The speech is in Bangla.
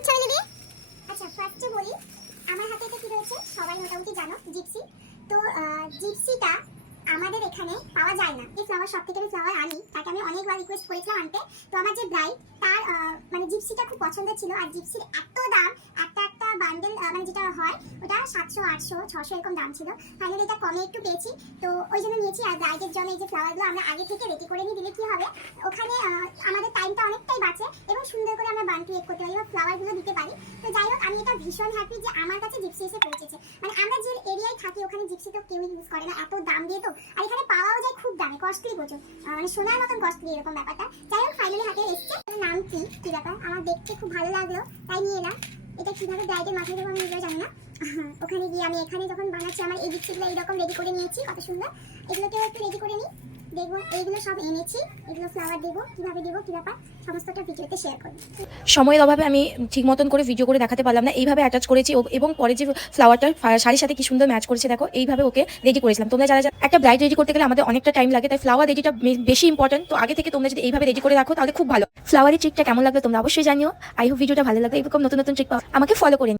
ইউটিউব চ্যানেলে। আচ্ছা ফার্স্টে বলি আমার হাতে এটা কি রয়েছে সবাই মোটামুটি জানো, জিপসি। তো জিপসিটা আমাদের এখানে পাওয়া যায় না। যে ফ্লাওয়ার শপ থেকে আমি ফ্লাওয়ার আনি তাকে আমি অনেকবার রিকোয়েস্ট করেছিলাম আনতে। তো আমার যে ব্রাইড তার মানে জিপসিটা খুব পছন্দের ছিল, আর জিপসির এত দাম, একটা একটা বান্ডেল মানে যেটা হয় ওটা 700 800 600 এরকম দাম ছিল। ফাইনালি এটা কমে একটু পেয়েছি, তো ওই জন্য নিয়েছি। আর ব্রাইডের জন্য এই যে ফ্লাওয়ারগুলো আমরা আগে থেকে রেডি করে নিয়ে দিলে কি হবে, ওখানে আমাদের টাইমটা অনেকটাই বাঁচে এবং সুন্দর করে আমরা বান ক্রিয়েট করতে পারি বা ফ্লাওয়ারগুলো দিতে পারি। তো যাই হোক, আমি এটা ভীষণ হ্যাপি যে আমার কাছে জিপসি এসে পৌঁছেছে। মানে আমরা যে এরিয়ায় থাকি ওখানে জিপসি তো কেউই ইউজ করে না, এত দাম দিয়ে। তো আর এখানে পাওয়াও যায় খুব দামে, কস্টলি প্রচুর, মানে সোনার মতন কস্টলি এরকম ব্যাপারটা। যাই হোক, ফাইনালি হাতে এসছে। নাম কি ব্যাপার, আমার দেখতে খুব ভালো লাগলো তাই নিয়ে এলাম। এটা কিভাবে ব্রাইডের মাথায় দেবো আমি নিজেও জানি না। ওখানে গিয়ে আমি এখানে যখন বানাচ্ছি আমার এই জিপসিগুলো এইরকম রেডি করে নিয়েছি, কত সুন্দর। এগুলোকেও একটু রেডি করে নিই, দেখবো এইগুলো সব এনেছি। এগুলো ফ্লাওয়ার দেবো, কিভাবে দেবো, কি ব্যাপার, সমস্তটা ভিডিওতে শেয়ার করবো। সময়ের অভাবে আমি ঠিক মতন করে ভিডিও করে দেখাতে পারলাম না। এইভাবে অ্যাটাচ করেছি এবং পরে যে ফ্লাওয়ারটা শাড়ির সাথে কি সুন্দর ম্যাচ করেছে দেখো, এইভাবে ওকে রেডি করেছিলাম। তোমরা যারা একটা ব্রাইড রেডি করতে গেলে আমাদের অনেকটা টাইম লাগে, তাই ফ্লাওয়ার রেডিটা বেশি ইম্পর্টেন্ট। তো আগে থেকে তোমরা যদি এইভাবে রেডি করে রাখো তাহলে খুব ভালো। ফ্লাওয়ারের ট্রিকটা কেমন লাগলো তোমরা অবশ্যই জানিও। আই হোপ ভিডিওটা ভালো লাগলো। এরকম নতুন নতুন ট্রিক আমাকে ফলো করে